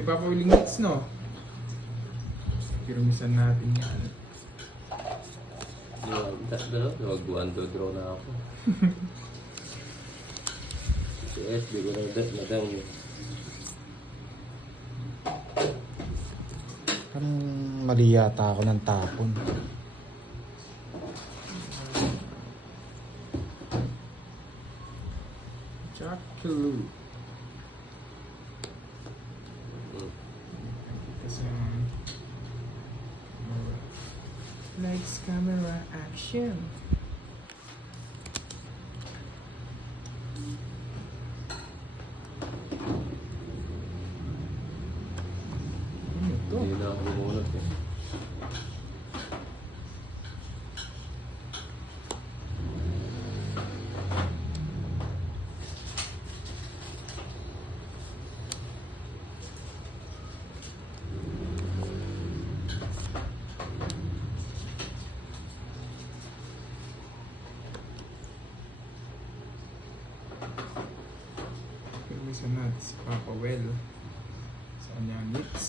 Kay Papa Willing Hits, no? Pirmisan natin yan. Wag-1 to draw na ako. Si S, di ko na-down eh. Parang mali yata ako ng tapon. Chocolate. Kasi likes camera action. Ano ito? Hindi na ako bumunot eh. Pirmisan natin si Papa Well sa kanyang hits.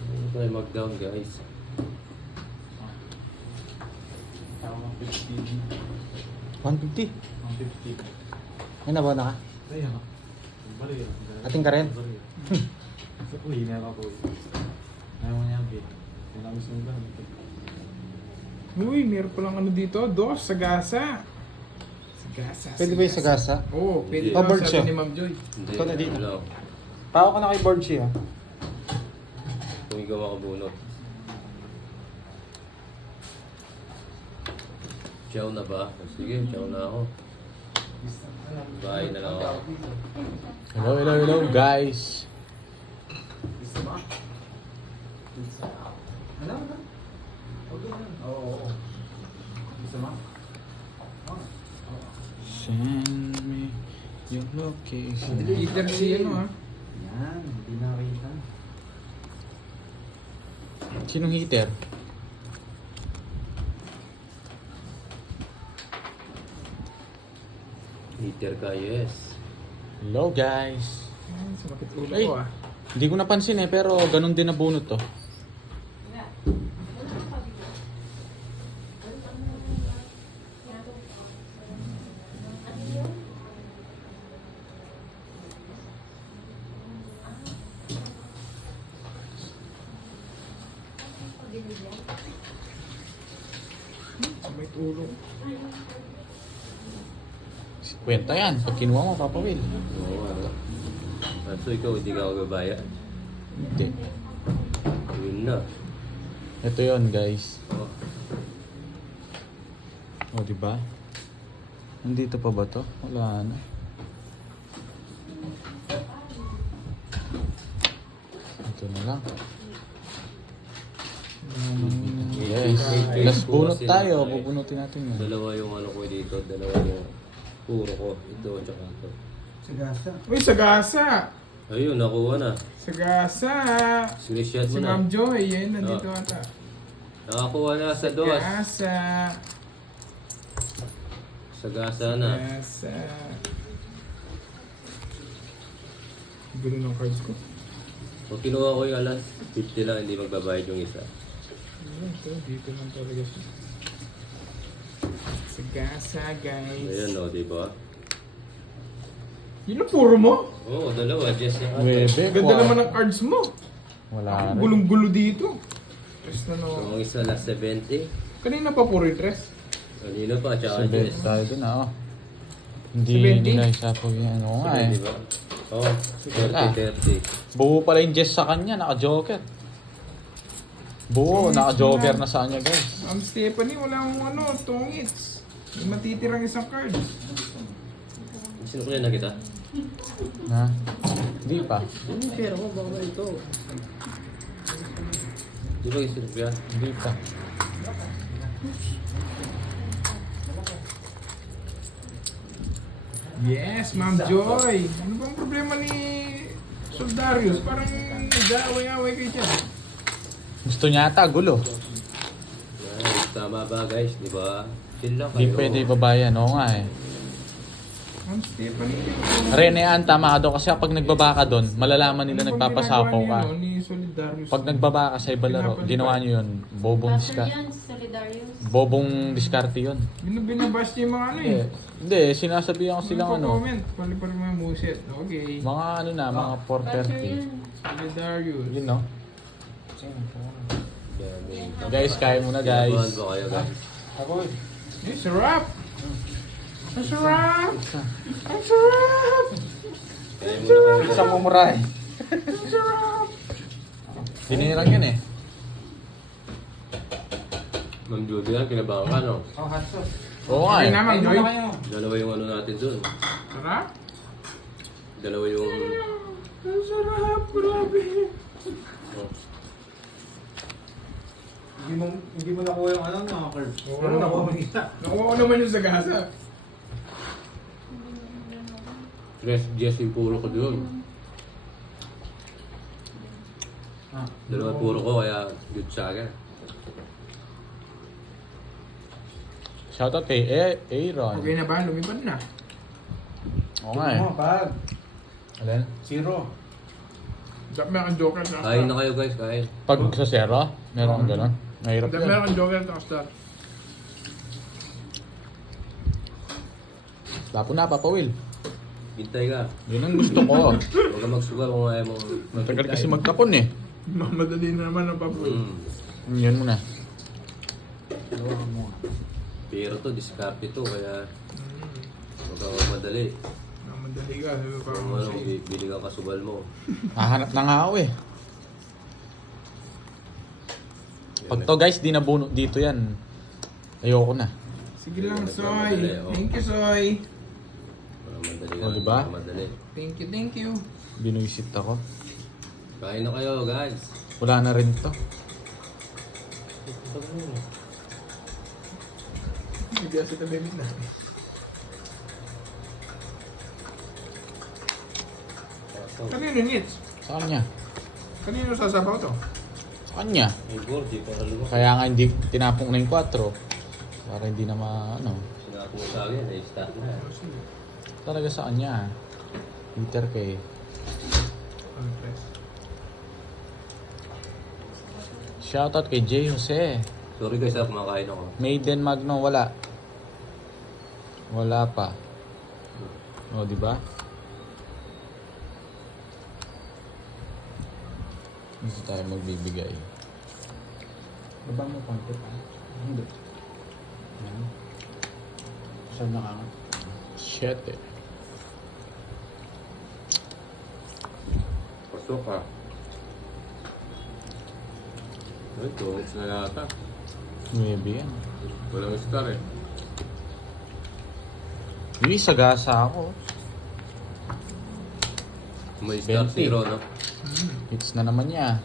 Hindi tayo mag-down guys. 150. 150. Ay, nabaw na ka? Ay, ano? Balik yan. Ating ka rin? Sa uwi na ako. Ayaw mo niya, Bit. Yan ang gusto nila. Uy, meron palang ano dito, dos, sagasa. Sagasa. Pwede ba yung sagasa? Oo, pwede Hindi. daw, Bird sabi siya. ni Ma'am Joy. Hindi, Ikaw na dito. wala. Pao ka na kay board siya. Kung ikaw makabunot. Chow na ba? Sige, chow na ako. Bye na lang ako. Hello guys. Send me your location. Peter si ano ha. Yan, hindi nakita. Sinong heater? Heater ka, yes. Hello guys. Ay, sumakit ulo Ay. ko ah. Hindi ko napansin pero ganun din nabunot to. Sumakit ulo. Kwenta yan. Pag kinuha mo, Papa Will. Oo, ano. So ikaw, hindi ka ako gabaya. Hindi. Yun na. Ito yon guys. Oh. O, diba? Nandito pa ba to? Wala na. Ito na lang. Yes. Last bunot tayo. Bubunutin natin yun. Dalawa yung ano ko dito, dalawa yung puro ko. Ito, tsaka ito. Uy, sagasa! Ayun, nakuha na. Sagasa! Screenshot Si mo na. Ma'am Joy, yan, nandito ata. Nakakuha na sa dos. Sagasa! Sagasa na. Sagasa! Gulo ng cards ko. Pag kinuha ko yung alas, 50 lang, hindi magbabayad yung isa. Ayun, ito, dito lang talaga siya. Sagasa, guys. Ayan o, diba? Yun ang puro mo? Oo, dalawa. Just yung Webe. Ganda naman ng cards mo. Wala rin. Gulong-gulo dito. Tres na no. Yung isa last 70. Kanina pa puro yung tres. Kanina pa, tsaka Sabit Jess. tayo dun ah. Hindi 70? nila isapag yan. Oo nga eh. Diba? Oo, Ah. 30. Buo pala yung Jess sa kanya. Naka-joker. Buo. Naka-joker na sa kanya guys. Ang Stephanie, wala akong ano, tungits. May matitirang isang card. Sino kaya na kita? Ha? Hindi pa. Ano yung pera mo? Baka ba ito? Di ba yung Sylvia? Hindi pa. Yes, Ma'am Joy. Ano bang problema ni Soldarius? Parang nag-aaway-aaway kayo dyan. Gusto niya ata, gulo. Yan, tama ba guys, di ba? Chill lang Hindi kayo. pwede ibabayan. Oo nga eh. Ang Stephanie. Rene, tama ka daw kasi kapag nagbaba ka doon, malalaman nila nagpapasapaw ka. Ni Solidarius. Pag nagbaba ka sa iba laro, ginawa nyo yun. Bobong Pastor diskarte. yan, si Solidarius. Bobong diskarte yun. Binabash niya yung mga ano Hindi, eh. hindi sinasabihan ko silang ano. Comment. Pali-pali mo yung muset. Okay. Mga ano na, mga Pastor 430. yan. Solidarius. Yun no? Yan, may- Guys, kaya muna guys. Kinabahan ba kayo guys? Ako eh. Eh, sarap! Ang sarap! Ang sarap! Kaya muna kayo guys. Isang umuray. Ang sarap! Binirang yun eh. Ma'am Judy yan, kinabahan ka no? Ako hot sauce. Oo nga Okay eh. naman, Kain Joy. muna kayo. Dalawa yung ano natin dun. Sarap? Dalawa yung... Ang sarap! Grabe! Oh. Hindi mo nakuha yung ano, mga curve. Oo. Ano nakuha mo isa? Nakuha ko naman yung sagasa. Tres Diaz yung puro ko dun. Ah. Dalawa puro ko, kaya good sa akin. Shoutout kay Aaron. Okay na ba? Lumipad na. Oo nga eh. Ano, pag. Alin? Zero. Dapat meron kang joker sa Kain na kayo guys, kain. Pag sa zero, meron kang gano'n. Mahirap Dapat meron yun. kang joker sa start. Lapo na, Papa Will. Hintay ka. Yun ang gusto ko. Huwag ka magsugal kung ayaw mong... Ang tagal kasi magtapon eh. Mamadali na naman ang papoy. Yun muna. Dalawa mo. Pero to, diskarte to, kaya huwag ka madali. Mamadali ka. Sabi ko parang Kung ano, bili ka kasugal mo. Hahanap na nga ako eh. Pag to guys, di nabuno dito yan. Ayoko na. Sige lang, Soy. Thank you, Soy. Para madali Oh, diba? para madali. Thank you, thank you. Binuisit ako. Kain na kayo guys. Wala na rin to. Bigyan sa tabimit na. Kanino nits? Sa kanya. Kanino sasapaw to? Sa kanya. May gordi para lumaki. Kaya nga hindi tinapong na yung 4. Para hindi na ano. Sinapo mo sa akin, ay start na. Talaga sa kanya. Peter kay. Shoutout kay J. Jose. Sorry guys, kumakain ako. Maiden Magno, wala. Wala pa. O, di ba? Hindi tayo magbibigay. Baba mo konti pa. Hindi. Yan. Saan na ka? Shit eh. Pasok ka. Ay, 2 weeks na yata. Maybe yan. Walang star eh. Hindi, sagasa ako. May star 20. 0, no? Hits na naman niya.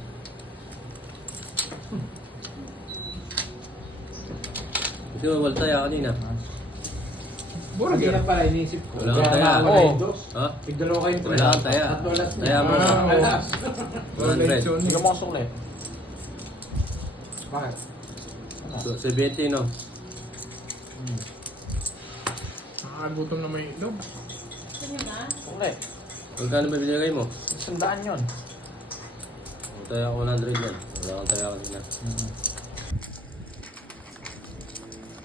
Kasi mawaltay ako kanina. Hindi na pala, iniisip ko. Wala kang taya. Wala kang Oo. Ha? Tigdalawa kayong tres. Wala kang taya. Tatlo alas na. Taya mo na. Alas. 100. Hindi ka makasukli. Bakit? So, 70, no? Nakakagutom na may itlog. Sige na. Sukli. Magkano ba binigay mo? 100 yun. Ang taya ko 100 yan. Wala kang taya kanina.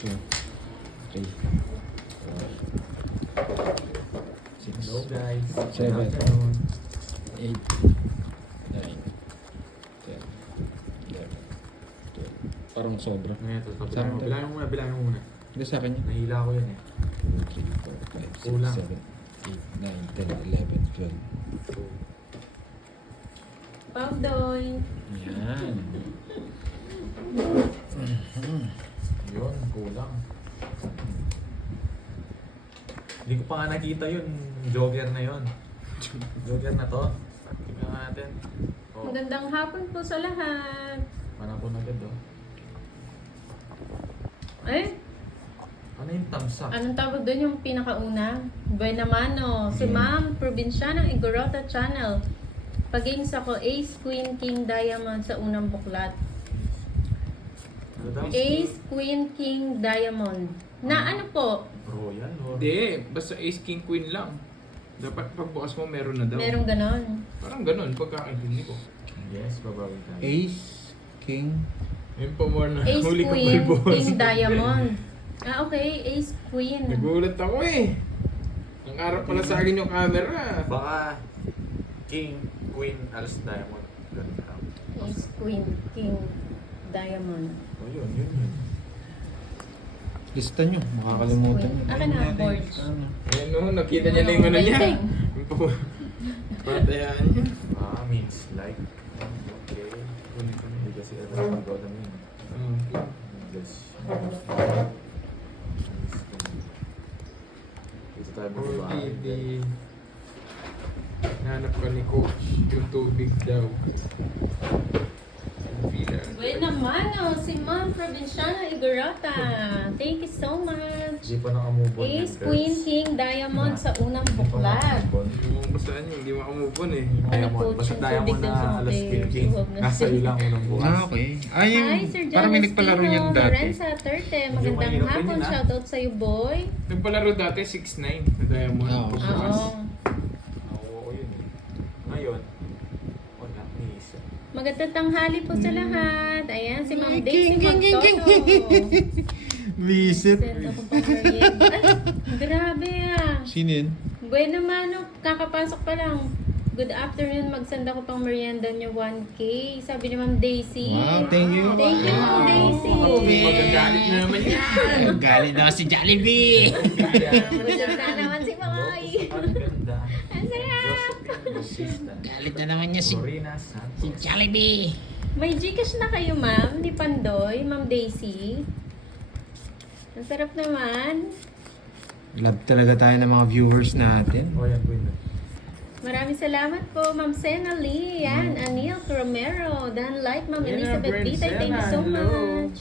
2, 3, 4, 6, guys. 7, 8, 9, 10, 11, 12. Parang sobra. Ngayon, ito. Sa akin to. Bilangin mo muna. Hindi sa akin yun. Nahila ko yan eh. 2, 3, 4, 5, 6, Kulang. 7, 8, 9, 10, 11, 12. Pawdoy. Yan. Yun, kulang. Hindi ko pa nga nakita yun. Jogger na yun. Jogger na to. Tingnan natin. Oh, Magandang hapon po sa lahat. manapon agad oh. Eh, Ano yung thumbs up? anong tawag doon yung pinakauna? Buena mano. Si Ma'am, probinsya ng Igorota Channel. Pag-games ako, Ace, Queen, King, Diamond sa unang buklat. Ano daw? Ace, Queen, King, Diamond. Na ano po? Royal or? Hindi, basta ace, king, queen lang. Dapat pagbukas mo meron na daw. Merong ganon. Parang ganun, pagkakaintindi ko. Yes, babawi tayo. Ace, King. Ayun pa more na Ace, huli ka Queen, bulbos. King, Diamond. Ah, okay. Ace, Queen. Nagulat ako eh. Ang harap pala sa akin yung camera. Baka King, Queen, alas Diamond. Ganun ka. Ace, Queen, King, Diamond. Oh, yun. Lista nyo, makakalimutan nyo. Akin na, board. Ayan no, nakita niya na yung ano niya. Painting. Patayaan niya. Means like. Okay. Hindi kasi pag-go namin. Yes. Dito tayo bababa. Hindi. Nahanap ka ni coach. Yung tubig daw. Filler. Well naman, si Ma'am Provinciana Igorota. Thank you so much. Hindi pa nakamove on. Ace, Queen, King, Diamond sa unang buklat. Yung basahan niya, hindi makamove on eh. Diamond. Basta Diamond na alas King. Nasa iyo lang unang bukas. Ah, okay. Ay, Hi, Sir John parang may nagpalaro Estino, niyan dati. Lorenza Terte. Magandang mahirap yun hapon. yun, ah. Shoutout sa'yo, boy. Nagpalaro dati 6'9 na Diamond. Oo. Pagbukas. Oo. Oo, yun eh. Ngayon, wala. Ni isa. Magandang tanghali po sa lahat. Ayan, si Ma'am King, Daisy king, king, Magtoto. Visit. Send ako pang merienda. Ay, grabe ah. Sino yun? Bueno mano, kakapasok pa lang. Good afternoon, magsend ako pang merienda niyo 1K. Sabi ni Ma'am Daisy. Wow, thank you. Thank you, Ma'am Daisy. Magagalit na naman yan. Galit na si Jollibee. Maganda naman si Makoy. Ang ganda. Ang sarap. Galit na naman niya si Corina Santos. Jollibee. May Gcash na kayo, ma'am, ni Pandoy, Ma'am Daisy. Ang sarap naman. Love talaga tayo ng mga viewers natin. Oh, yan po yun. Maraming salamat po, Ma'am Sena Lee. Yan, Anil Romero. Dan like, Ma'am Yan na, Elizabeth Brent Tita. Thank you Sena. so Hello. much.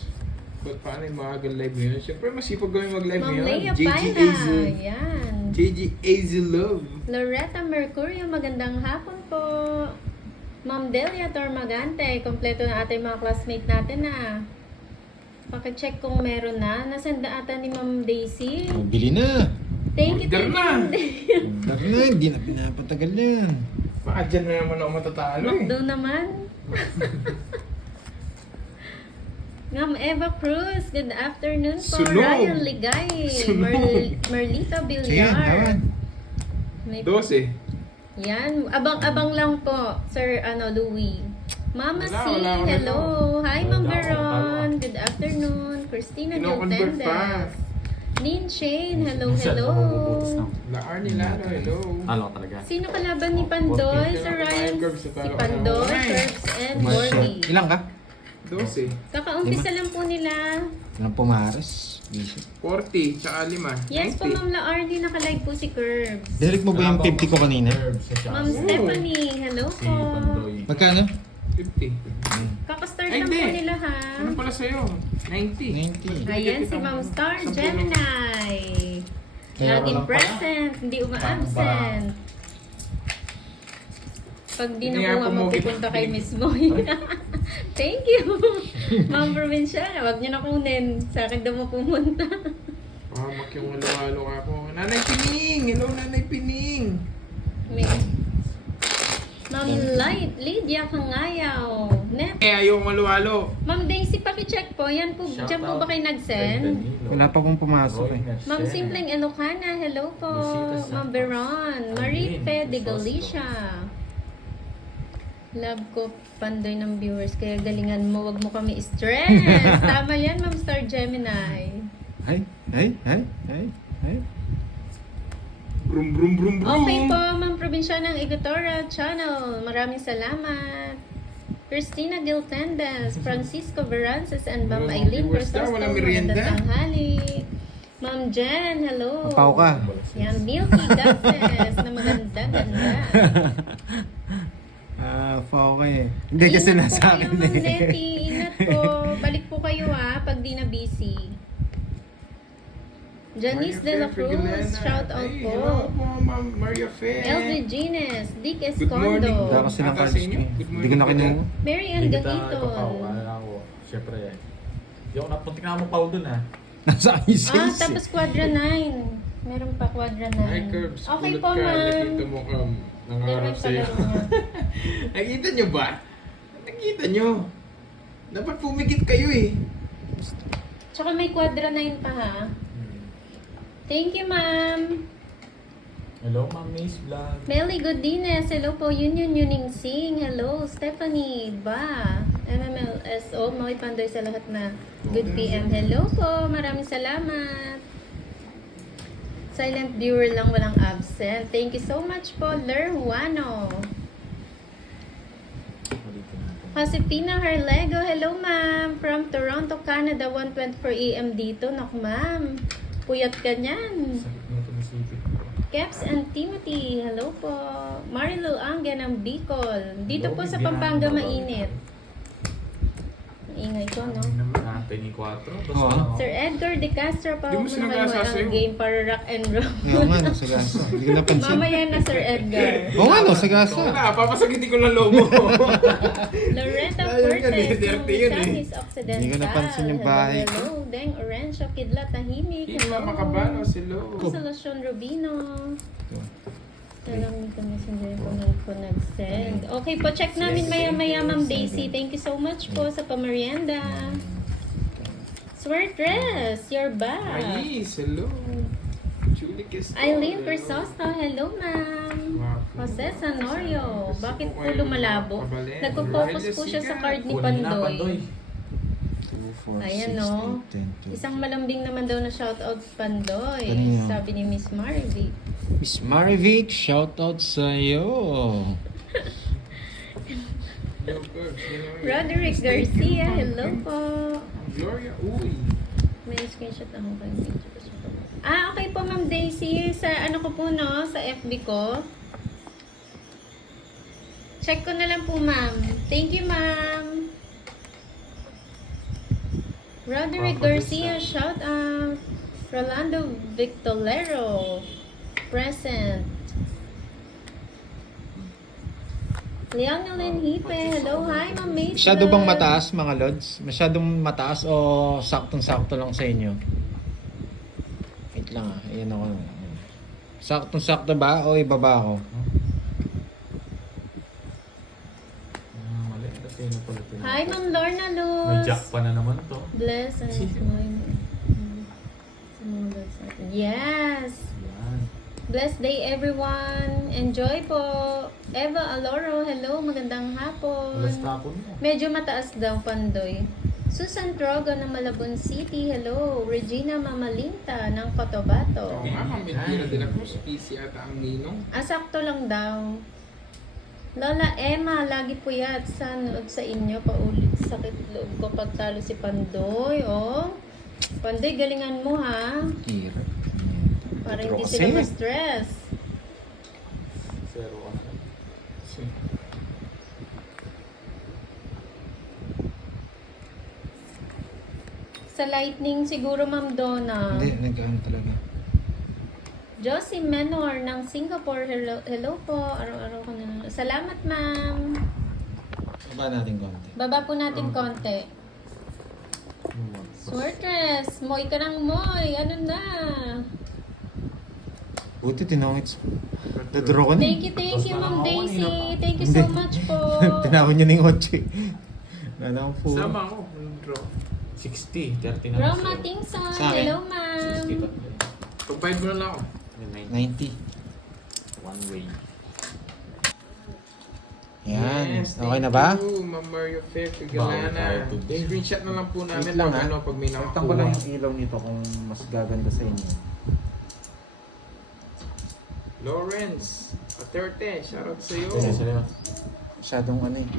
But paano yung maagang live ngayon? Siyempre masipag kami mag-live Ma'am ngayon. Leia JG Paina. Azel. Yan. JG Azel Love. Loretta Mercurio, magandang hapon po. Ma'am Delia Tormagante, kompleto na ata yung mga classmate natin na. Pakicheck kung meron na. Nasenda ata ni Ma'am Daisy. Oh, bili na. Thank you, Order thank you, na. Ma'am Daisy. Dari na, hindi na pinapatagal yan. Baka dyan na naman ako matatalo eh. Makdo naman. Ma'am Eva Cruz, good afternoon po. Sunog. Ryan Ligay. Sunog. Merlita Sige, Villar. naman. May 12. Yan, abang-abang lang po, Sir Louis. Mama Wala, C, wala ako hello. Hi, Ma'am Wala ako, Veron. Good afternoon. Christina Kino-convert pa. Giltendes. Nin Shane, hello, Minsan, hello. mabubutas na. La Arnie Lano, hello. Ano talaga? Sino kalaban ni Pandoy? Okay. Sir Ryan, Curbs, si parang Pandoy, ano. Curbs, and Pumasya. Gordy. Ilang ka? 12. Kakaumpisa lang po nila. Ilang pumares? Visit. 40, tsaka 5. Yes po, 90. Ma'am La Arnie, nakalive po si Curbs. Direct mo ba yung 50 ko kanina? Ma'am Stephanie, hello Si po. Pandoy. Magkano? 50. Kakastart Ay, lang hindi. po nila ha. Ano pala sa'yo? 90. 90. Ayan si Ma'am Star Gemini. Kaya Laging walang present, hindi uma-absent. Pag di Hindi nga nakuha, pumukit. mapupunta kay Miss Moy. Thank you. Ma'am Provinciana, wag niyo na kunin. Sa akin daw mapumunta. Pahamak yung halo-halo ka po. Nanay Pining! Hello, Nanay Pining! Ma'am Lydia Kangayaw. Net. Eh, ayaw halo-halo. Ma'am Daisy, pakicheck po. Yan po, dyan po ba kayo nag-send? Wala pa pong pumasok eh. Ma'am Simpleng Elocana, hello po. Bisita Ma'am Santos. Veron. Marie Amin, Fe de Crisostomo. Galicia. Love ko Pandoy ng viewers, kaya galingan mo, wag mo kami stress. Tama yan, Ma'am Star Gemini. Ay, ay, ay, ay, ay. Brum, brum, brum, brum. Okay po, Ma'am Provinciana ng Igatora Channel. Maraming salamat. Christina Giltendes, Francisco Verances, and Ma'am Hello, Eileen viewers daw, Crisostomo. walang merienda. Magandang tanghali. Ma'am Jen, hello. Mapaw ka. Yan, Milky Gasses na maganda-ganda. Pao ka eh. Hindi kasi Ingat nasa po akin kayo, Ma'am eh. Nettie. Ingat po. Balik po kayo pag di na busy. Janice De La Cruz, shout out po. Hello po, Ma'am Maria Fe. LV Gines, Dick Good morning. Escondo, Wala kasi ng Ata cards sa ko inyo? eh. Good Hindi ko na morning po kinuha. Mary Ann Hindi kita ito pa. Gahiton. Wala ako. Siyempre, Yung napuntik na mo Paul dun ha. Nasa ICC. Tapos quadra 9. Meron pa quadra 9. Ay, Curbs. Okay kulot po, ka. ma'am. Nakita mo ka. Nangarap sa'yo. Nakita nyo ba? Nakita nyo. Dapat pumikit kayo eh. Tsaka may quadra 9 pa ha. Thank you, ma'am. Hello, Ma'am Miss Vlog. Melly Godines, hello po. Union Yuning Sing, hello. Stephanie Ba, MMLSO, Moy Pandoy sa lahat na good PM. Hello po, maraming salamat. Silent viewer lang, walang absent. Thank you so much po, Ler Juano. Josefina Harlego, hello ma'am. From Toronto, Canada, 1:24 AM dito. Naku ma'am, puyat ka niyan. Sakit na ito nasipit. Caps and Timothy, hello po. Marilu Angge ng Bicol. Dito Hello, po sa Bibiana. Pampanga mainit. Maingay ko, no? Natin ni 4. Oo. Sir Edgar De Castro, pa Di mo mo na sinagasa kayo sa'yo. ang game para rock and roll. Oo nga, no, sagasa. Hindi ko napansin. Mamaya na, Sir Edgar. Oo nga, no, sagasa. Wala, papasagitin ko ng lobo. Loretta Ayun nga, Fortes, dirty ng yun eh. Misamis Occidental. Hindi ko napansin yung bahay ko. Hello, Deng Orange, Kidlat Tahimik. Hindi makabano si Lo. Solution Rubino. Alam ko messenger ko nag-send. Okay po, check namin maya-maya, Ma'am Daisy. Thank you so much po sa pamerienda. Swear dress, you're back. Ayis, hello. Julie Castor. Eileen hello. Persosta, hello ma'am. Jose Sanorio, bakit po Gusto ko lumalabo? kayo makabalin. Nagpo-focus po siya sa card ni Pandoy. 2, 4, Ayan, 6, no? 8, 10, 12. Isang malambing naman daw na shoutout Pandoy. Ano yan? Sabi ni Miss Marvy. Miss Marivic, shoutout sa'yo. Hello, Curbs. Roderick Garcia, hello po. Gloria, uy. May screenshot ako kay okay po Ma'am Daisy. Sa ano ko po no, sa FB ko. Check ko na lang po ma'am. Thank you ma'am. Roderick Garcia, shout out. Rolando Victolero, present. Leonelyn Hipe, hello, hi Ma'am Mace. Masyado bang mataas mga lods? Masyadong mataas o saktong-sakto lang sa inyo? Wait lang ayan ako. Saktong-sakto ba o ibaba ako? Mali. Kasi na pala ito. Hi Ma'am Lorna Luz. May jack pa na naman to. Bless and smile. Yes. Yan. Blessed day everyone. Enjoy po. Eva Aloro, hello. Magandang hapon. Alas tapon mo. Medyo mataas daw, Pandoy. Susan Trogo ng Malabon City, hello. Regina Mamalinta ng Cotabato. Oo nga, mamitira din ako. Specy ata ang ninong. Sakto lang daw. Lola Emma, lagi puyat. Sanood sa inyo, paulit sakit loob ko pagtalo si Pandoy. Oh. Pandoy, galingan mo ha. Hirap. Para Pero hindi kasi- sila ma-stress. 0 ka na. Sa lightning siguro, Ma'am Donna. Hindi, nag-ano talaga. Josie Menor ng Singapore. Hello, hello po. Araw-araw ko na. Salamat, ma'am. Baba natin konti. Baba po natin konti. Swertres. Moy ka ng moy. Ano na? Buti tinawit. Dadraw ko na. Thank you, Ma'am Daisy. Thank you so much po. Tinawin niyo na yung 8. Wala akong po. Sama ako. Draw. 60, 30 na. Roma Tingson. Sa akin? Hello, ma'am. 60 pa. Pag-5 mo na lang ako. 90. One way. Yan. Yes, Okay na thank ba? you, Ma'am Mario Fair Bawal tayo Galana. today. Screenshot na lang po namin Wait lang, pag, ha? pag may Saktan ko lang nakakuha. yung ilaw nito kung mas gaganda sa inyo. Lawrence, Aterte, shoutout sa'yo. Sige, sige. Masyadong ano eh.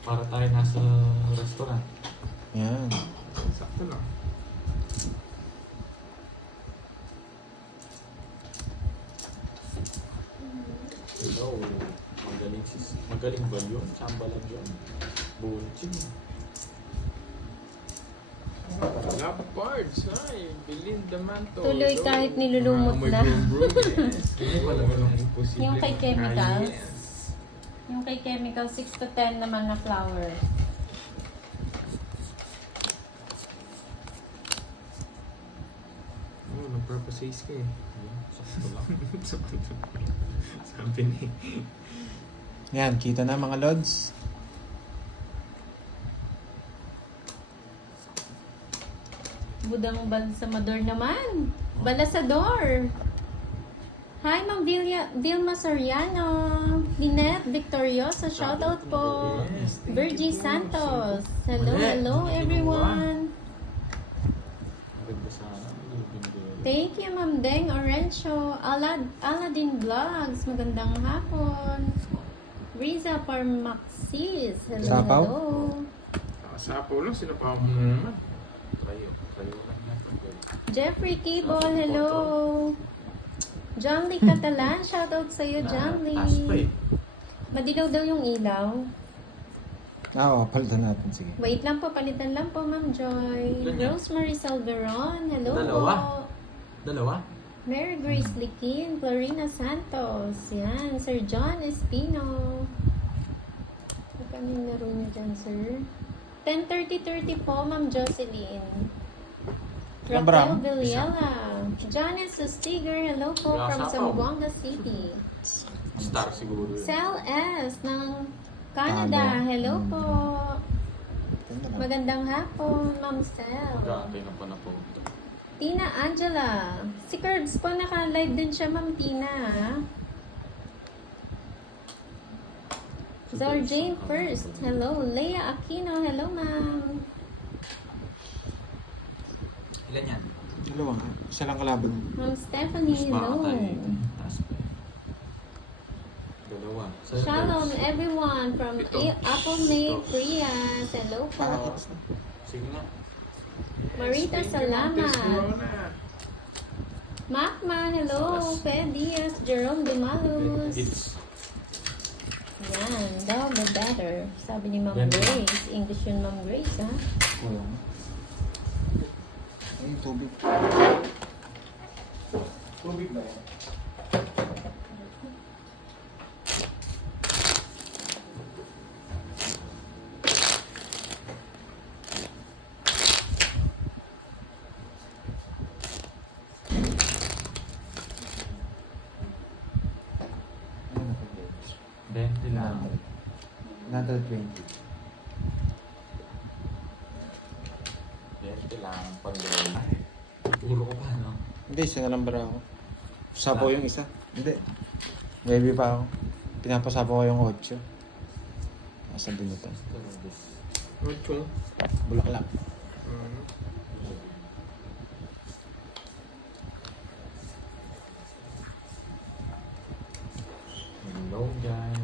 Para tayo nasa restaurant. Yan. Sakto lang. Hello. Magaling ba yun? Samba lang yun. Bunching. Love parts, ay, Belinda Manto. Tuloy Hello. kahit nilulumot May na. brum-brum, yes. Hindi wala walang imposible. Yung kay Chemicals. Yes. Yung kay Chemical, 6 to 10 naman na flower. Nagpapasize ka eh. Sakto lang. Sabi ni. Yan, kita na mga lods. Budang balsamador naman. Balasador. Hi, Ma'am Vilma Soriano. Lynette Victoriosa, shoutout po. Virgie Santos. Hello, hello everyone. Maganda sana. Thank you, Ma'am Deng Orencio. Aladdin Vlogs. Magandang hapon. Riza Parmaxis. Hello, Sapaw? hello. Nakasapaw lang, sinapaw mo na naman. Tayo lang yan. Jeffrey Kibol, hello. John Lee Catalan, shoutout sa iyo, John Taas pa eh. Lee. Madilaw daw yung ilaw. Oo, palitan natin. Sige. Wait lang po, palitan lang po, Ma'am Joy. Ilan yan? Rosemary Salveron, hello Dalawa? po. Dalawa? Mary Grace Liquin, Clarina Santos. Yan, Sir John Espino. Ano yung laro niyo dyan, sir? 10:30 po, Ma'am Jocelyn. Lambrang? Raquel Villela. Janice Sustiger, hello po Wala from sapaw. Zamboanga City. Star siguro yun. Sel S. ng Canada, hello po. Ganda lang. Magandang hapon, Ma'am Sel. Grabe na pa na po. Tina Angela. Si Curbs po, naka-live din siya, Ma'am Tina. Zor Jane first. Hello. Leia Aquino. Hello, Ma'am. Ilan yan? Dalawa nga. Isa lang kalaban. Ma'am Stephanie. Mas baka Hello. tayo. Taas pa eh. Dalawa. Sa'yo, Shalom Debs. everyone from Ito. Apple May Priya. Hello po. Pakakits na. Sige nga. Marita Thank you, Salamat. Tess Corona. Macma. Hello. Fed Diaz. Jerome Dumalus. It's Yan. Daw the better. Sabi ni Ma'am Yan. Grace. English yun, Ma'am Grace, ha? Kulang. Ay, tubig. Tubig ba yan? Ano na pag-edge? 20 lang. 120. 20 lang. Pag-gawin. Puro ko pa, no? Hindi, isa na lang bara ako. Sapaw yung isa. Hindi. Baby pa ako. Pinapasapaw ko yung 8. Asan din ito? Ocho. Bulaklak. Hello guys.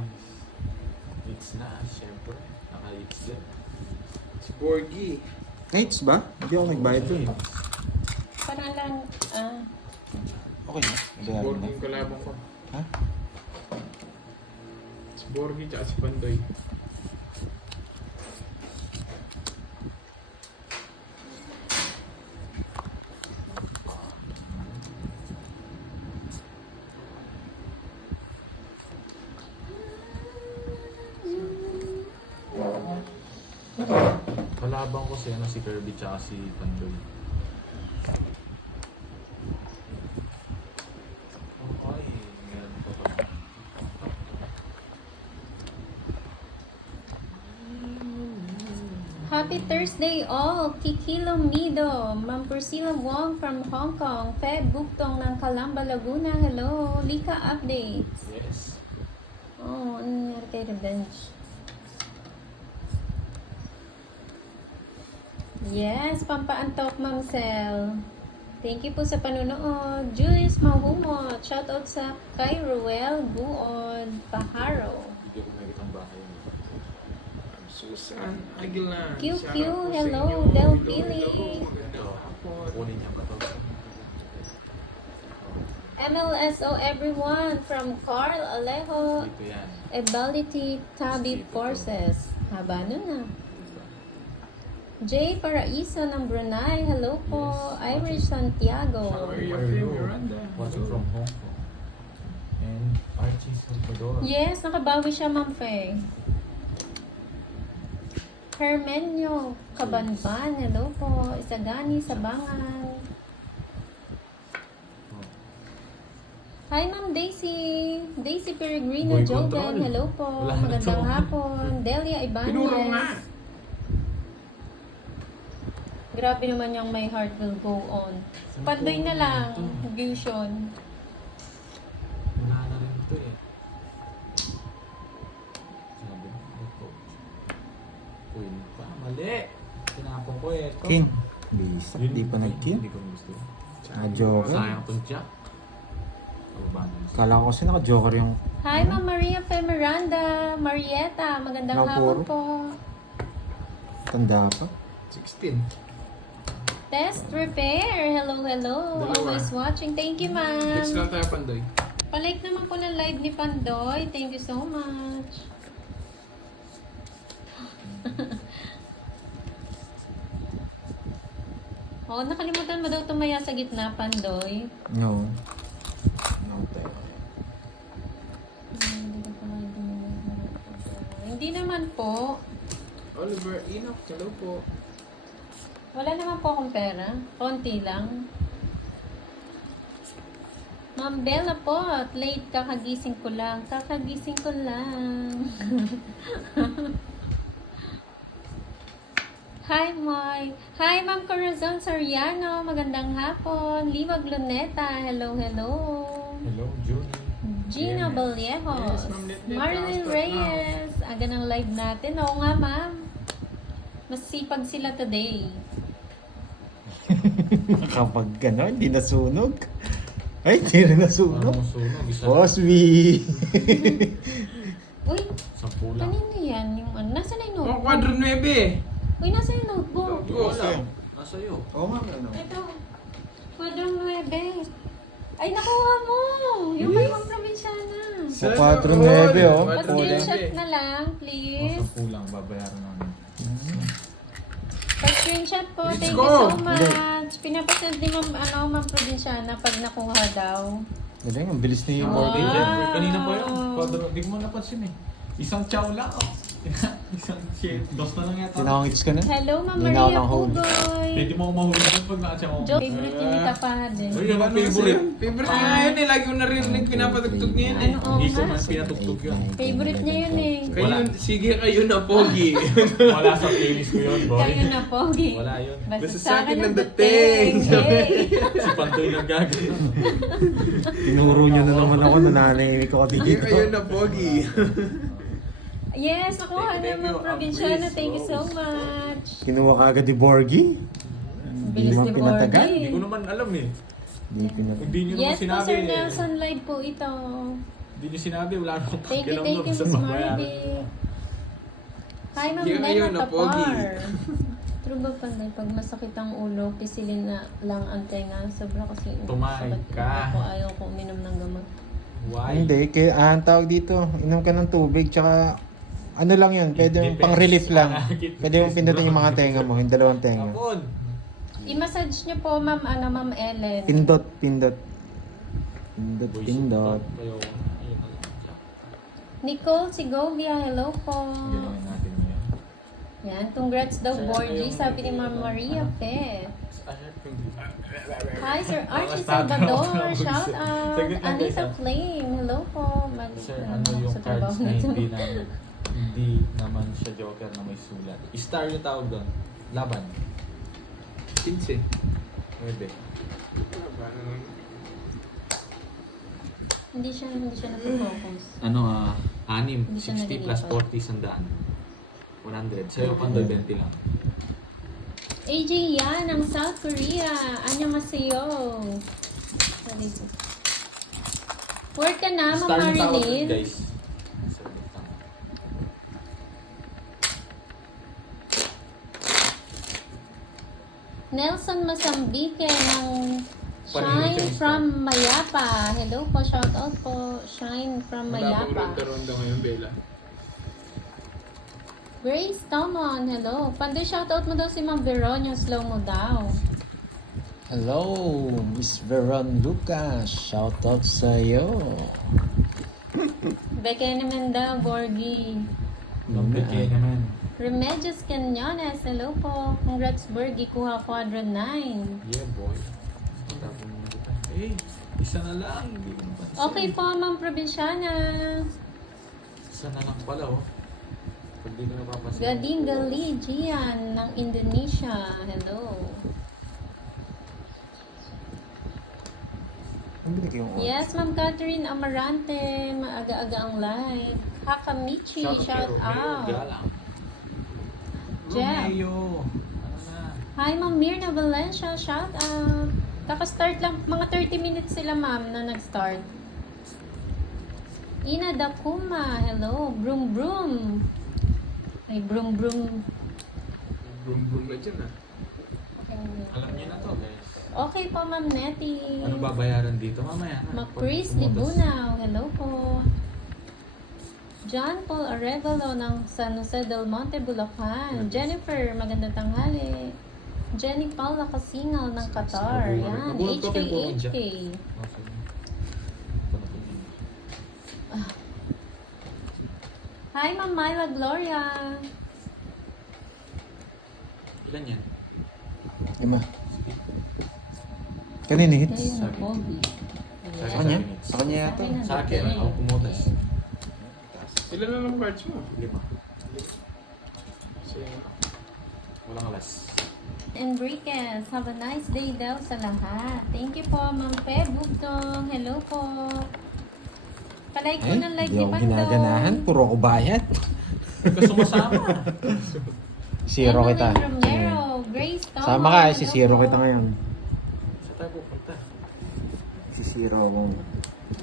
It's na, syempre. Naka-hits din. Si Borgie. Nights ba? Hindi ako nagbayad dun. Parang lang, Okay na. Si Bayaran na. Borgie yung kalaban ko. Ha? Si Borgie tsaka si Pandoy. Kalabang ko si Kirby tsaka si Pandoy. Okay, meron pa pa. Happy Thursday all! Kikilo Mido, Ma'am Priscilla Wong from Hong Kong, Feb Buktong ng Calamba, Laguna, hello! Lika Updates! Yes. Oh, ano nangyari kay Revenge? Yes, pampaantok, Ma'am Sel. Thank you po sa panunood. Julius Mahumot, shoutout sa kay Ruel Buod Paharo. Hindi ko makikita ang bahay mo. Susan Aguilar. QQ, Shout out po sa hello, inyo. Del Hello, Pili. hello. Magandang hapon. Kunin niya ba ito? MLSO everyone from Carl Alejo, Dito yan. Ability Tabi Forces. Haba nun ah. Jay Paraiso ng Brunei, hello po. Yes. Irish Santiago. How are you, Phil Miranda? Watching from Hong Kong. And Archie Salvador. Yes, nakabawi siya, Ma'am Faye. Hermenio Kabanban, hello po. Isagani Sabangan. Hi, Ma'am Daisy. Daisy Peregrino Boy Jogan. control. Hello po. Wala na Magandang to. hapon. Delia Pinuro nga. Ibanez. Grabe naman yung My Heart Will Go On. Pandoy na lang. Fusion. Wala na rin ito eh. Sabi mo, ito. Queen pa. Mali. Tinapon ko eh. Ito. King. Bisa, di pa nag-king. Hindi ko gusto. Joker. Sayang itong jack. Pababa na. Kala ko kasi naka-joker yung... Hi, Ma'am Maria Fe Miranda. Marietta. Magandang hapon Napuro. po. Tanda pa. 16. Test Repair. Hello, hello. Dalawa. Always watching. Thank you, Next ma'am. lang tayo, Pandoy. Palike naman po ng live ni Pandoy. Thank you so much. Oh, nakalimutan mo daw tumaya sa gitna, Pandoy. No. No, tayo. Hindi naman po. Oliver Enoch, hello po. Wala naman po akong pera. Konti lang. Ma'am Bella po, late kakagising ko lang. Kakagising ko lang. Hi, Moy. Hi, Ma'am Corazon Soriano. Magandang hapon. Liwag Luneta. Hello, hello. Hello, Junie. Gina Yes. Vallejos. Yes, Ma'am Letlet. Marilyn Start Reyes. Aga ng live natin. Oo nga, ma'am. Masipag sila today. Kapag gano'n, hindi nasunog. Ay, hindi rin nasunog. Ano sunog? Isa Boss B. Uy, 10 lang. kanino yan? Yung ano? Nasaan na yung Oh, notebook? quadro 9. Uy, nasa yung notebook? Wala. Nasa iyo. Oo nga, ano. Ito. Kwadrong 9. Ay, nakuha mo! Yung kay Ma'am Provinciana. Sa 4-9, oh. Pa-screenshot na lang, O, please. 10 lang. Babayaran namin. Pa-screenshot po. Let's Thank go! you so much. Pinapasend ni Ma'am Provinciana pag nakuha daw. Galing, ang bilis ni yung Wow. order. Kanina pa yun. Quadro. Di mo napansin eh. Isang chow lang. Oh. Isang shit. Dos na lang yata. Tinakangits ka na? Hello, Ma'am Hindi na ako Maria nahuli. Pugoy. Pwede mo mahuli doon pag naka-chow mo. Joke, favorite yung Tapa din. Uy, yan ang Ano kasi favorite. yun? Favorite niya nga yun eh. Lagi ko narinig pinapatugtog niya yun eh. Ano, oo Hindi ko nga. man pinatugtog yun. Favorite niya yun eh. Kayo, sige kayo na pogi. Wala sa playlist ko yun, boy. Kayo na, Pogi. Wala yun. Basta sa akin ng dating. dating. Yay! Si Pantoy lang gagawin. Tinuro niyo na naman ako, nananahimik ako Sige dito. kayo na pogi. Yes, nakuha Thank na you, Ma'am Provinciana. Chris Thank you so Rose. much. Kinuha ka agad ni Borgie. Bilis mo ni pinatagal? Borgie. Hindi ko naman alam eh. Hindi pinatagal. Hindi nyo naman Yes po, sinabi Sir eh. Nelson Live po ito. Hindi nyo sinabi, wala akong Thank you, pakialam Miss sa babayaran. Marby. Hi, Ma'am Sige kayo Nena na pogi. Tapar. True ba panday, pag masakit ang ulo, pisilin na lang ang tenga. Sobra kasi Tumahay sakit ka. ako, ayaw ko uminom ng gamot. Why? Hindi, kaya ang tawag dito, inom ka ng tubig, tsaka ano lang yun, pwede yung Depends. pang relief lang. It Pwede yung pindutin yung mga tenga mo, yung dalawang tenga. Kapon. I-massage niyo po, Ma'am Ellen. Pindot, pindot. Pindot, pindot. Kayo, ayun na lang. Nicole Segovia, hello po. Gawin natin yun. Yan, congrats daw, Sir, Borgie, ano yung- sabi ni Ma'am Maria Fe. Hi, Sir Archie Baka Salvador, start ako. shout out. Saglit lang, Anita guys, Flame, hello po. Malik Sir, na ano ako yung sa trabaho cards na nito. hindi naman siya joker na may sulat? Star yung tawag doon. Laban. 15. Pwede. Hindi siya nag-focus. Ano 6 Hindi siya 60 plus nalilipat. 40 sandaan. 100. Sa'yo, Pandoy, 20 lang. AJ Yan ng South Korea. Annyeonghaseyo. Sorry. Work ka na, Ma'am Star yung tawag doon, Marilyn. guys. Nelson Masambique ng Paningin Shine siya, from Mayapa. Hello po, shout out po. Shine from Wala pang Mayapa. ronda-ronda ngayon, Bella. Grace Tomon, hello. Panday shoutout mo daw si Ma'am Veron, yung slow mo daw. Hello, Miss Veron Lucas. Shoutout sa iyo. Beke naman daw, Borgie. Magbigay naman. Remedios Canyones, hello po. Congrats, Borgie. Kuha quadro 9. Yeah, boy. Tapos mo kita. Eh, Isa na lang. Hindi ko napansin. Okay po, Ma'am Provinciana. Isa na lang pala, oh. Pag di ko napapansin. Gading Gali Gian ng Indonesia. Hello. Ang binig yung oras. Yes, Ma'am Catherine Amarante. Maaga-aga ang live. Hakamichi, shout out. Galang. Jeff. Romeo. Ano na? Hi, Ma'am Mirna Valencia, shout out. Kaka-start lang, mga 30 minutes sila, ma'am, na nag-start. Ina Dakuma, hello. Broom Broom. Ay, Broom Broom. Brum brum na dyan ah. Alam niyo na to, guys. Okay po, Ma'am Nettie. Ano babayaran dito mamaya? Chris Pag umutos. Libunaw, hello po. John Paul Arevalo ng San Jose del Monte, Bulacan. Jennifer, magandang tanghali. Jenny Paula Casingal ng Qatar. Yan, Nabulot ko kay Bukid siya. HK. Okay. Hi, Ma'am Myla Gloria. Ilan yan? Lima. Kanina hits? Ayun, Bobby. Sa kanya? Sa kanya yata. Sa akin, ako pumutas. Ilan na lang cards mo? 5. Kasi, Walang alas. Enriquez, have a nice day daw sa lahat. Thank you po, Ma'am Fe Bugtong. Hello po. Palike ko Ay, ng like hindi ni ako Bandong. ginaganahan. Puro ako bayad. Gusto mo sama? Zero Emily kita. Romero, Grace Tom. Sama ka, si Hello zero po. kita ngayon. Sa tayo pupunta. Si zero mo.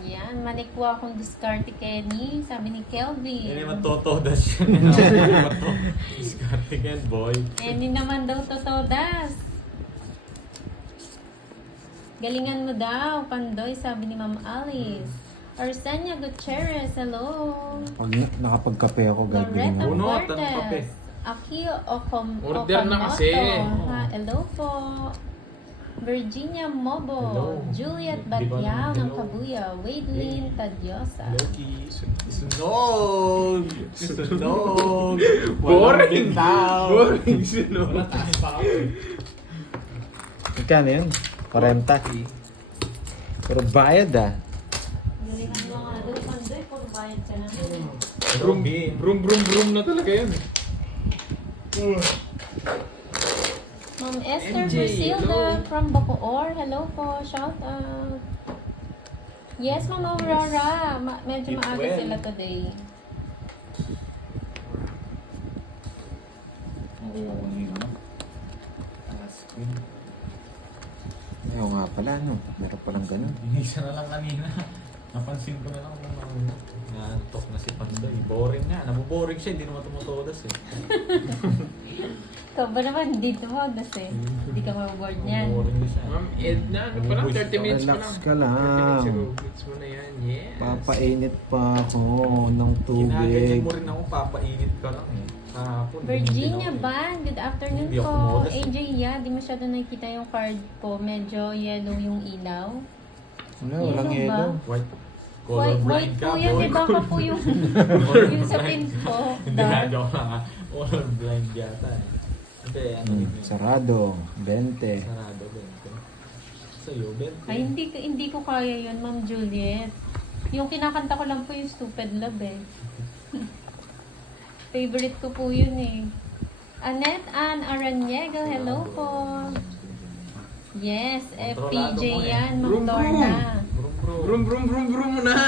Yan, manikwa akong diskarte Kenny. Sabi ni Kelvin. Hindi naman totodas yun. Hindi naman to. Discarding yan, boy. Kenny naman daw totodas. Galingan mo daw, Pandoy, sabi ni Ma'am Alice. Arsenia Gutierrez, hello. Pag nakapagkape ako, gagawin Loretta ako. Bunot, anong kape? Fortes. Akio Order na kasi. Ha, hello po. Virginia Mobo. Hello. Juliet Di ba Batiao hello? ng Kabuya. Wadelin Tadyosa. Loki. Sunog! Sunog! Boring! Bitaw! Boring sino? Wala taas pa ako. Magkano yun? 40. Puro bayad ah. Galingan mo nga doon, Pandoy. Puro bayad ka na. Brum, brum, brum, brum na talaga yun. Ma'am Esther MJ, Brasilda hello. from Bacoor. Hello po. Shout out. Yes, Ma'am Aurora. Medyo Keep maaga well. sila today. Okay, ako na yun. Ayaw nga pala, no? Meron palang ganun. Binisa na lang kanina. Napansin ko na lang kung nantok na si Pandoy. Boring nga. Naboboring siya. Hindi naman tumutodas eh. Ikaw ba naman? Hindi tumodas eh. Hindi ka maboboard niyan. Boring na siya. Ma'am Edna, ano pa lang? 30 minutes pa Relax lang. ka lang. 30 minutes, minutes mo na yan. Yes. Papainit pa ako ng Ginaganyan tubig. mo rin ako. Papainit ka lang eh. Kahapon. Virginia hindi na ako eh. Ban, good afternoon Hindi ako po. tumodas eh. AJ, yeah, di masyado nakikita yung card po. Medyo yellow yung ilaw. Wala, walang Yellow ba? yelo. White. Color blind White ka, po yan. boy. Eh, baka po yung, yung sa pin po. Hindi na, Dark. joke lang ha. Color blind yata eh. Hindi, ano yun eh. Sarado. 20. Sarado, 20. Sa'yo, 20. Ay, hindi ko kaya yun, Ma'am Juliet. Yung kinakanta ko lang po yung Stupid Love eh. Favorite ko po yun eh. Annette Ann Araniego, hello po. Yes, FPJ yan, Ma'am Brum, brum. Lorna. Brum, brum. Brum, brum, brum, brum mo na.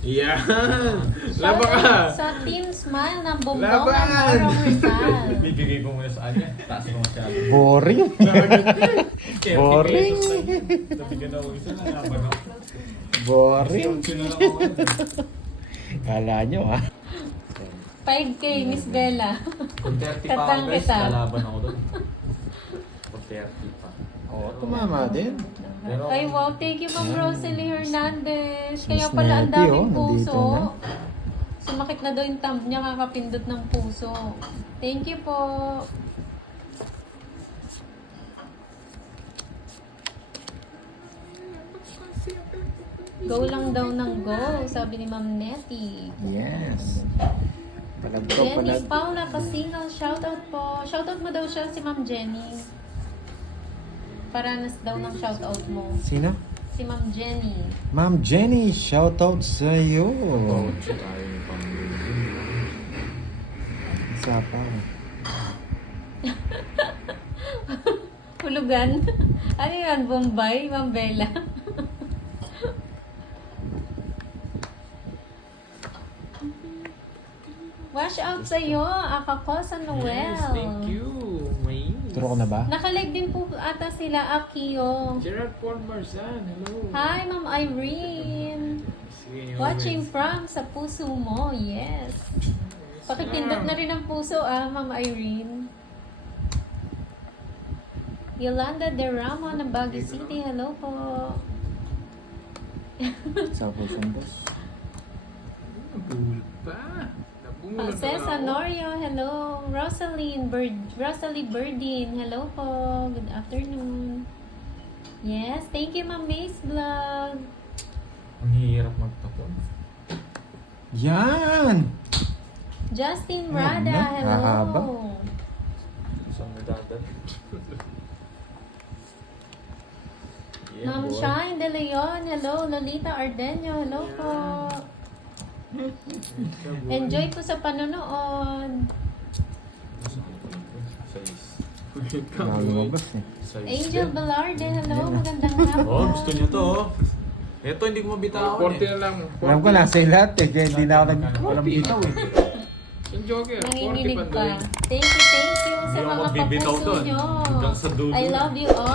Yan. Shout Laba ka. out sa Team Smile ng Bongbong ng Laban! Morong Rizal. Bibigay ko muna sa kanya. Taas mo masyado. Boring. 30 Boring. pesos lang yun. Nabigyan ako isa na laban ako. Boring. Sino lang ako. Kala nyo ah. 5K, Miss Bella. Kung 30 pa ako Katang guys, kita. lalaban ako doon. Kung 30 pa. Oo, tumama din. Pero- Ay, wow. Thank you, Ma'am Rosalie Hernandez. Kaya Miss pala ang Nettie, daming oh, nandito puso. na. Sumakit na daw yung thumb niya, kakapindot ng puso. Thank you po. Go lang daw ng go, sabi ni Ma'am Nettie. Yes. Palag ko, Jenny palag. Paula Casingal, shoutout po. Shoutout mo daw siya si Ma'am Jenny. Paranas daw ng shoutout mo. Sino? Si Ma'am Jenny. Ma'am Jenny, shoutout sa iyo. Coach tayo ni Pambusin. Isa pa. Hulugan. Ano yan? Bombay? Ma'am Bella? Wash out sa'yo, Akako sa Noel. Yes, thank you. May Turo ko na ba? Nakalag din po ata sila, Akio. Gerard Paul Marzan, hello. Hi, Ma'am Irene. Sige, Watching Owens. from sa puso mo, yes. Pakipindot na rin ang puso, Ma'am Irene. Yolanda De Ramo ng Baguio City, hello po. Sa pusong boss. Nabul pa. Nabul Cesa Norio, hello. Rosalie Berdin, hello po. Good afternoon. Yes, thank you, Ma'am Mace Vlog. Ang hirap magtapon. Yan! Justin Ayan Rada, na, hello. hahaba. Saan nadadal? Yeah, Ma'am boy. Shine De Leon, hello. Lolita Ardenio, hello po. Enjoy po sa panonood. Wala lumabas eh. Angel Velarde, hello. Magandang hapon. Oh, gusto niya to. Oh. Ito, hindi ko mabitawan 40 eh. na lang. Alam ko nasa lahat eh, kaya hindi na ako walang bitaw eh. Yung Joker, 40 Nanginginig pa pa. doon. Thank you sa Hindi ako mga magbibitaw kapuso doon. nyo. Hanggang sa dulo. I love you all.